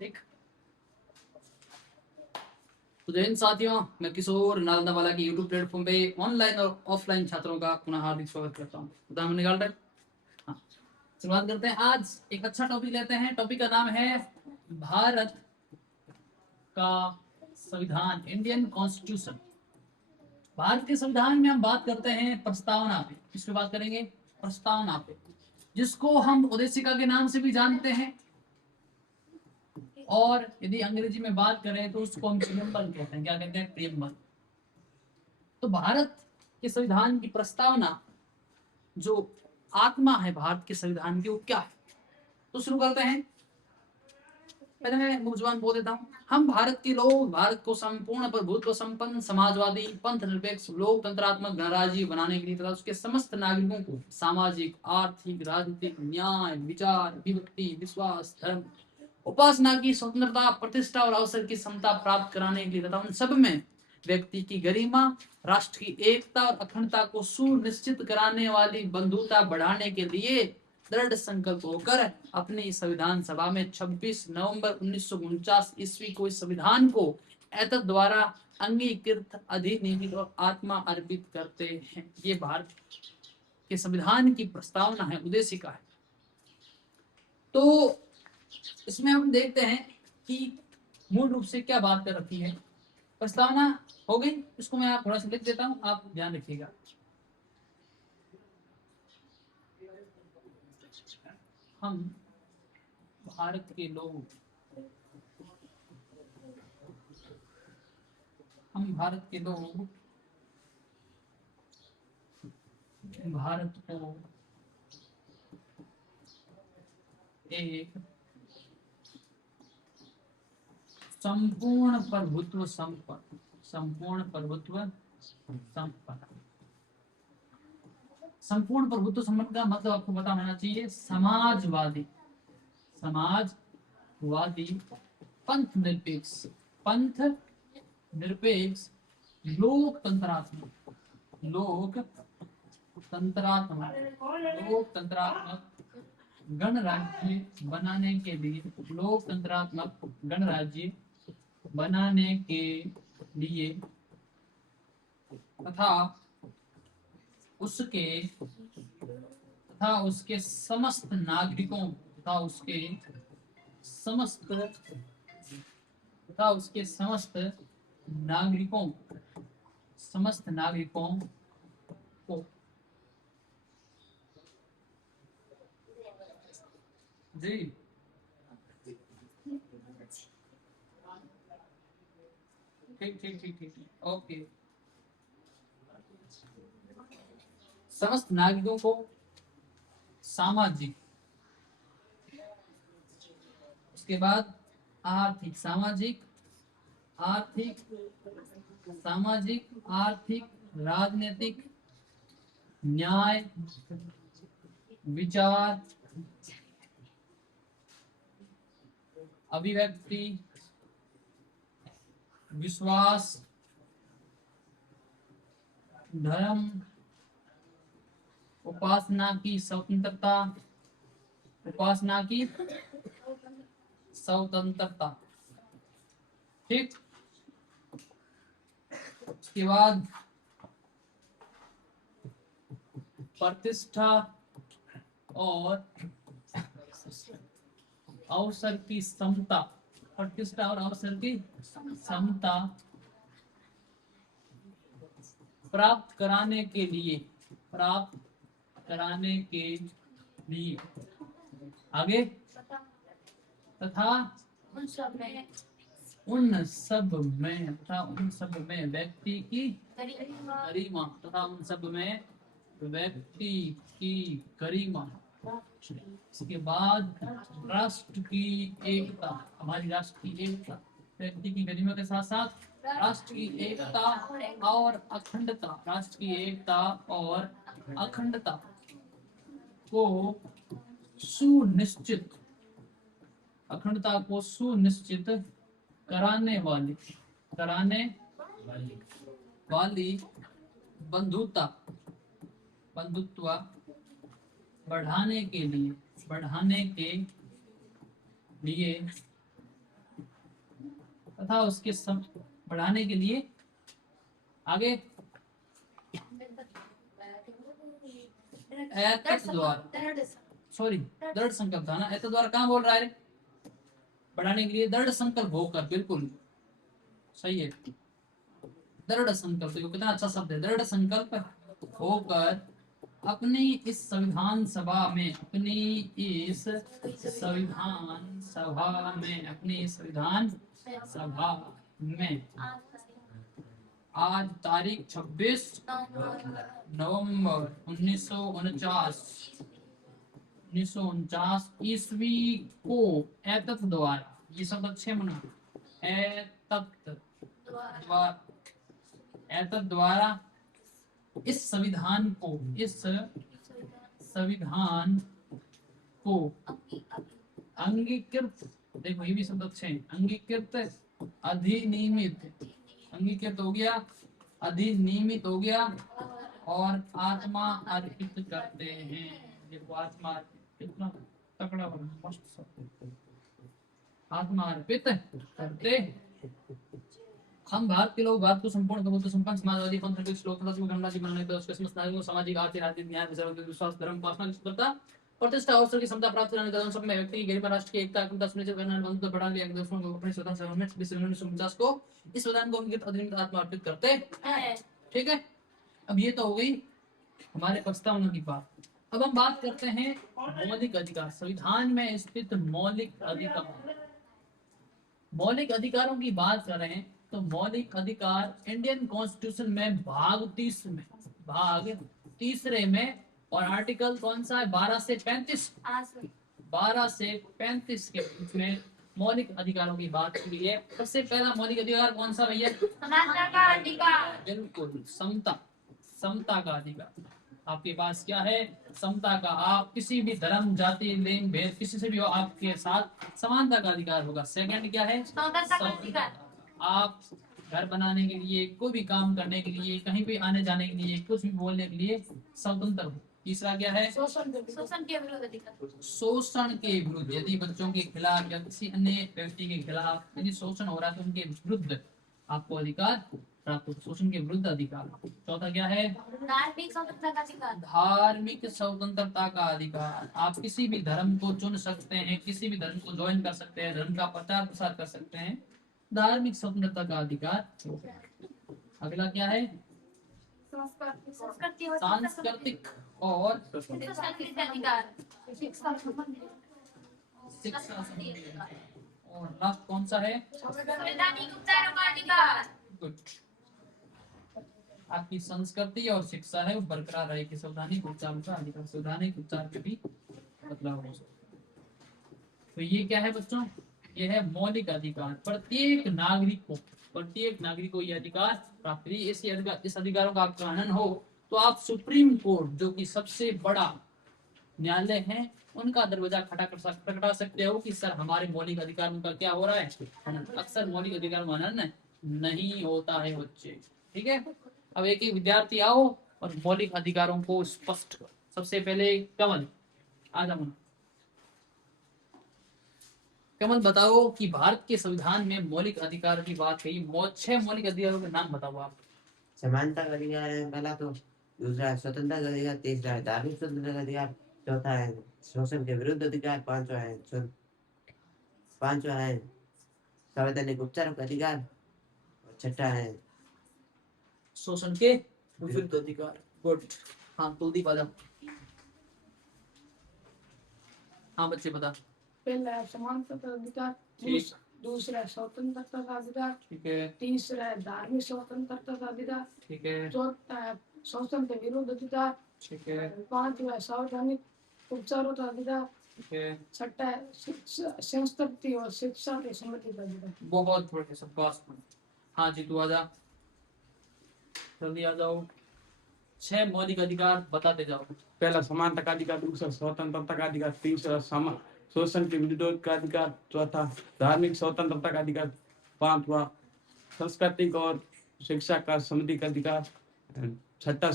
ठीक। तो जय हिंद साथियों, मैं किशोर नालंदावाला की यूट्यूब प्लेटफॉर्म पे ऑनलाइन और ऑफलाइन छात्रों का पुनः हार्दिक स्वागत करता हूँ। उदाहरण निकाल रहे। हाँ, शुरुआत करते हैं। आज एक अच्छा टॉपिक लेते हैं। टॉपिक का नाम है भारत का संविधान, इंडियन कॉन्स्टिट्यूशन। भारत के संविधान में हम बात करते हैं प्रस्तावना पे। किस पे बात करेंगे? प्रस्तावना पे, जिसको हम उद्देशिका के नाम से भी जानते हैं, और यदि अंग्रेजी में बात करें तो उसको हम प्रियम्बल कहते हैं। क्या कहते हैं? प्रियम्बल। तो भारत के संविधान की प्रस्तावना, जो आत्मा है भारत के संविधान की, वो क्या है? तो शुरू करते हैं। पहले मैं मुर्जवान बोल देता हूँ। हम भारत के लोग भारत को संपूर्ण प्रभुत्व संपन्न समाजवादी पंथ निरपेक्ष लोकतंत्रात्मक गणराज्य बनाने के लिए तथा उसके समस्त नागरिकों को सामाजिक आर्थिक राजनीतिक न्याय विचार अभिव्यक्ति विश्वास धर्म उपासना की स्वतंत्रता प्रतिष्ठा और अवसर की समता प्राप्त कराने के लिए तथा उन सब में व्यक्ति की गरिमा राष्ट्र की एकता और अखंडता को सुनिश्चित कराने वाली बंधुता बढ़ाने के लिए दृढ़ संकल्प होकर अपनी संविधान सभा में 26 नवंबर 1949 ईस्वी को इस संविधान को एतद द्वारा अंगीकृत अधिनियमित और आत्मा अर्पित करते हैं। ये भारत के संविधान की प्रस्तावना है, उद्देशिका है। तो इसमें हम देखते हैं कि मूल रूप से क्या बात कर रखी है। प्रस्तावना हो गई, इसको मैं थोड़ा सा लिख देता हूं, आप ध्यान रखिएगा। हम भारत के लोग, हम भारत के लोग भारत को एक संपूर्ण प्रभुत्व संपन्न, संपूर्ण प्रभुत्व संपन्न, संपूर्ण प्रभुत्व संपन्न का मतलब आपको पता होना चाहिए समाजवादी, समाजवादी पंथ निरपेक्ष, पंथ निरपेक्ष लोकतंत्रात्मक, लोकतंत्रात्मक गणराज्य बनाने के लिए, लोकतंत्रात्मक गणराज्य बनाने के लिए तथा उसके समस्त नागरिकों तथा उसके समस्त नागरिकों को जी ठीक ओके, समस्त नागरिकों को सामाजिक, उसके बाद आर्थिक, सामाजिक आर्थिक राजनीतिक न्याय विचार अभिव्यक्ति विश्वास धर्म उपासना की स्वतंत्रता, ठीक। उसके बाद प्रतिष्ठा और अवसर की समता, प्रतिष्ठा और अवसर की समता प्राप्त कराने के लिए आगे तथा उन सब में व्यक्ति की गरिमा तथा उन सब में व्यक्ति की गरिमा। इसके बाद राष्ट्र की एकता, हमारी राष्ट्र की एकता, व्यक्ति की गरिमा के साथ साथ राष्ट्र की एकता और अखंडता, राष्ट्र की एकता और अखंडता को सुनिश्चित, अखंडता को सुनिश्चित कराने वाली बंधुत्व बढ़ाने के लिए तथा उसके बढ़ाने के लिए आगे एतत् द्वारा, सॉरी दृढ़ संकल्प था ना, एतत् द्वारा कहाँ बोल रहा है, बढ़ाने के लिए दृढ़ संकल्प होकर, बिल्कुल सही है। दृढ़ संकल्प, देखो कितना अच्छा शब्द है, दृढ़ संकल्प होकर अपनी इस संविधान सभा में, अपनी इस संविधान सभा में, अपनी संविधान सभा में आज तारीख 26 नवंबर 1949 ईस्वी को एतत् द्वारा, ये सब अच्छे मना, एतत् द्वारा इस संविधान को, इस संविधान को अंगीकृत, देखो ये भी शब्द अच्छे हैं, अंगीकृत, अधिनियमित, अंगीकृत हो गया, अधिनियमित हो गया, और आत्मा अर्पित करते हैं। देखो आत्मा अर्पित, कितना तकड़ा बना, मस्त शब्द, आत्मा अर्पित करते। हम भारत के लोग भारत को संपूर्ण प्रभुत्व संपन्न समाजवादी पंथ श्लोक गणराज्य बनाने पर उसके समस्त नागरिकों सामाजिक आर्थिक राजनीतिक न्याय विश्वास धर्म उपासना शुद्धता प्रतिष्ठा अवसर की क्षमता प्राप्त कराने का सब में व्यक्ति की गरिमा राष्ट्र की एकता अखंडता सुनिश्चित करना बंधुत्व बढ़ा लिया दोस्तों को अपने स्वतंत्र सेवा में 1949 को इस संविधान को उनके अधिनियम आत्मा अर्पित करते हैं। ठीक है, अब ये तो हो गई हमारे प्रस्तावना की बात। अब हम बात करते हैं मौलिक अधिकार, संविधान में स्थित मौलिक अधिकार। मौलिक अधिकारों की बात कर रहे हैं तो मौलिक अधिकार इंडियन कॉन्स्टिट्यूशन में भाग 30 में, भाग तीसरे में, और आर्टिकल कौन सा है, 12 से 35, 12 से 35 के बीच में मौलिक अधिकारों की बात की है। सबसे पहला मौलिक अधिकार कौन सा भैया, समता का अधिकार, बिल्कुल समता, समता का अधिकार। आपके पास क्या है, समता का, आप किसी भी धर्म जाति लिंग भेद किसी से भी हो आपके साथ समानता का अधिकार होगा। सेकंड क्या है, आप घर बनाने के लिए, कोई भी काम करने के लिए, कहीं भी आने जाने के लिए, कुछ भी बोलने के लिए स्वतंत्र हो। तीसरा क्या है, शोषण के विरुद्ध अधिकार, शोषण के विरुद्ध, यदि बच्चों के खिलाफ या किसी अन्य व्यक्ति के खिलाफ यदि शोषण हो रहा है तो उनके विरुद्ध आपको अधिकार प्राप्त, शोषण के विरुद्ध अधिकार। चौथा क्या है, धार्मिक स्वतंत्रता का अधिकार, धार्मिक स्वतंत्रता का अधिकार, आप किसी भी धर्म को चुन सकते हैं, किसी भी धर्म को ज्वाइन कर सकते हैं, धर्म का प्रचार प्रसार कर सकते हैं, धार्मिक स्वतंत्रता का अधिकार। अगला क्या है, सांस्कृतिक और शिक्षा संबंधी, और लास्ट कौन सा है, संवैधानिक उपचारों का अधिकार। गुड, आपकी संस्कृति और शिक्षा है वो बरकरार रहे कि संवैधानिक उपचारों का अधिकार, संवैधानिक उपचार में भी बदलाव हो सकता है। तो ये क्या है बच्चों, ये है मौलिक अधिकार। प्रत्येक नागरिक को ये अधिकार प्राप्त है। इस अधिकारों का आपका हनन हो तो आप सुप्रीम कोर्ट, जो कि सबसे बड़ा न्यायालय है, उनका दरवाजा खटखटा सकते हो कि सर हमारे मौलिक अधिकारों का क्या हो रहा है, अक्सर मौलिक अधिकारों का हनन नहीं होता है बच्चे। ठीक है, अब एक एक विद्यार्थी आओ और मौलिक अधिकारों को स्पष्ट करो। सबसे पहले कमल, आ जाओ। कमल बताओ कि भारत के संविधान में मौलिक अधिकार की बात कही, 6 मौलिक अधिकारों के नाम बताओ आप। समानता का अधिकार है पहला, तो दूसरा है स्वतंत्रता का अधिकार, तीसरा है धार्मिक स्वतंत्रता का अधिकार, चौथा है शोषण के विरुद्ध अधिकार, पांचवा है संवैधानिक उपचारों का अधिकार, और छठा है शोषण के विरुद्ध अधिकार। गुड, हाँ कुलदीप आजा। हाँ बच्चे बता। पहला है समानता का अधिकार, दूसरा है स्वतंत्रता का अधिकार, ठीक है, तीसरा है धार्मिक स्वतंत्रता का अधिकार, ठीक है, चौथा है शोषण के विरुद्ध अधिकार, ठीक है, पांचवा है संवैधानिक उपचारों का अधिकार, ठीक है, छठा है संस्कृति और शिक्षा के संबंधित अधिकार। बहुत बढ़िया, शाबाश। हाँ जी तू आजा, जल्दी आ जाओ। 6 मौलिक अधिकार बताते जाओ। पहला समानता का अधिकार, दूसरा स्वतंत्रता का अधिकार, तीसरा शोषण के विरुद्ध का अधिकार, चौथा धार्मिक स्वतंत्रता का अधिकार, पांचवा सांस्कृतिक और शिक्षा का संबंधित अधिकार, छठा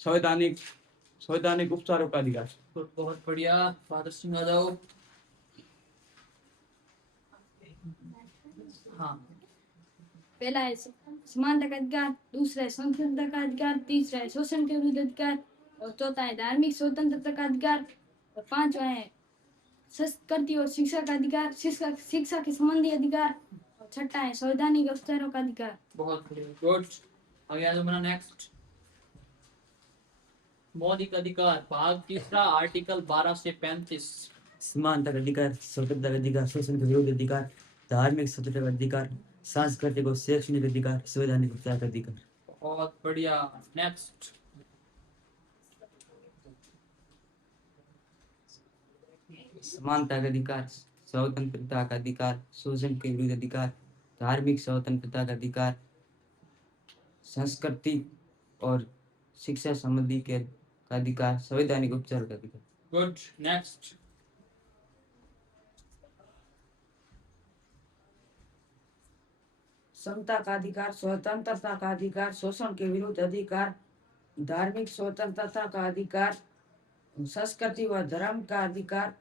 संवैधानिक उपचारों का अधिकार। बहुत बढ़िया, फादर सिंह आ जाओ। हाँ पहला है समानता का अधिकार, दूसरा है स्वतंत्रता का अधिकार, तीसरा है शोषण के विरुद्ध अधिकार, और चौथा है धार्मिक स्वतंत्रता का अधिकार, और पांचवा है संस्कृति और शिक्षा का अधिकार, शिक्षा के संबंधी अधिकार, और छठा है संवैधानिक उपचारों का अधिकार। बहुत बढ़िया, गुड। आगे आ जाओ मेरा नेक्स्ट। मौलिक अधिकार भाग तीसरा, आर्टिकल 12 से 35। समानता का अधिकार, स्वतंत्रता का अधिकार, शोषण के विरुद्ध अधिकार, धार्मिक स्वतंत्रता का अधिकार, सांस्कृतिक और शैक्षणिक अधिकार, संवैधानिक उपचार का अधिकार। बहुत बढ़िया, नेक्स्ट। समानता का अधिकार, स्वतंत्रता का अधिकार, शोषण के विरुद्ध अधिकार, धार्मिक स्वतंत्रता का अधिकार, संस्कृति और शिक्षा संबंधी के का अधिकार, संवैधानिक उपचार का अधिकार। Good, next. समता का अधिकार, स्वतंत्रता का अधिकार, शोषण के विरुद्ध अधिकार, धार्मिक स्वतंत्रता का अधिकार, संस्कृति व धर्म का अधिकार,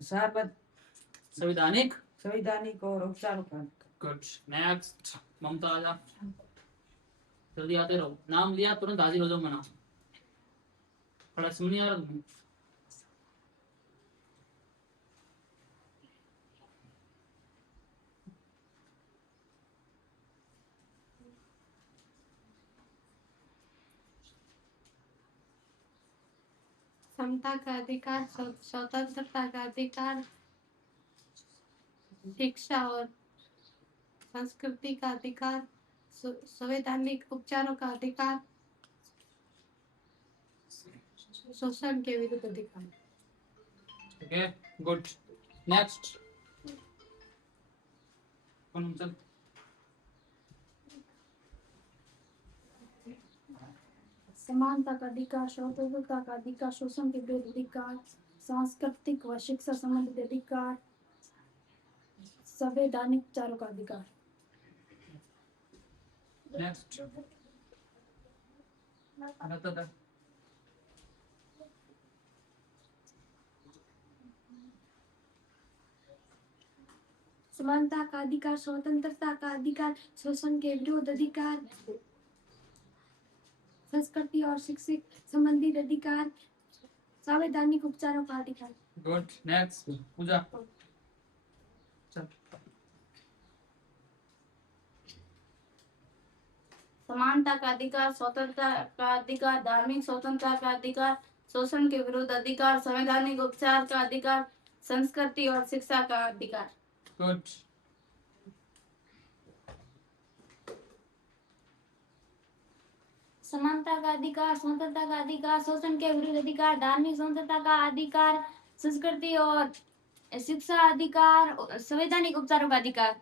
संवैधानिक संवैधानिक और उपचारों का अधिकार। Good, next. ममता आ जा, जल्दी आते रहो, नाम लिया तुरंत हाजिर हो जाओ। मना थोड़ा सुनिए और समता का अधिकार, स्वतंत्रता का अधिकार, शिक्षा और संस्कृति का अधिकार, संवैधानिक उपचारों का अधिकार, शोषण के विरुद्ध अधिकार। ठीक है, गुड, नेक्स्ट। चल समानता का अधिकार, स्वतंत्रता का अधिकार, शोषण के विरुद्ध अधिकार, सांस्कृतिक व शिक्षा संबंधित अधिकार, संवैधानिक उपचारों का अधिकार। नेक्स्ट। समानता का अधिकार, स्वतंत्रता का अधिकार, शोषण के विरुद्ध अधिकार, संस्कृति और शिक्षित संबंधित अधिकार, संवैधानिक उपचारों का अधिकार। Good, next. पूजा चल। समानता का अधिकार, स्वतंत्रता का अधिकार, धार्मिक स्वतंत्रता का अधिकार, शोषण के विरुद्ध अधिकार, संवैधानिक उपचार का अधिकार, संस्कृति और शिक्षा का अधिकार। गुड, समानता का अधिकार, स्वतंत्रता का अधिकार, शोषण के विरुद्ध अधिकार, धार्मिक स्वतंत्रता का अधिकार, संस्कृति और शिक्षा अधिकार, संवैधानिक उपचारों का अधिकार।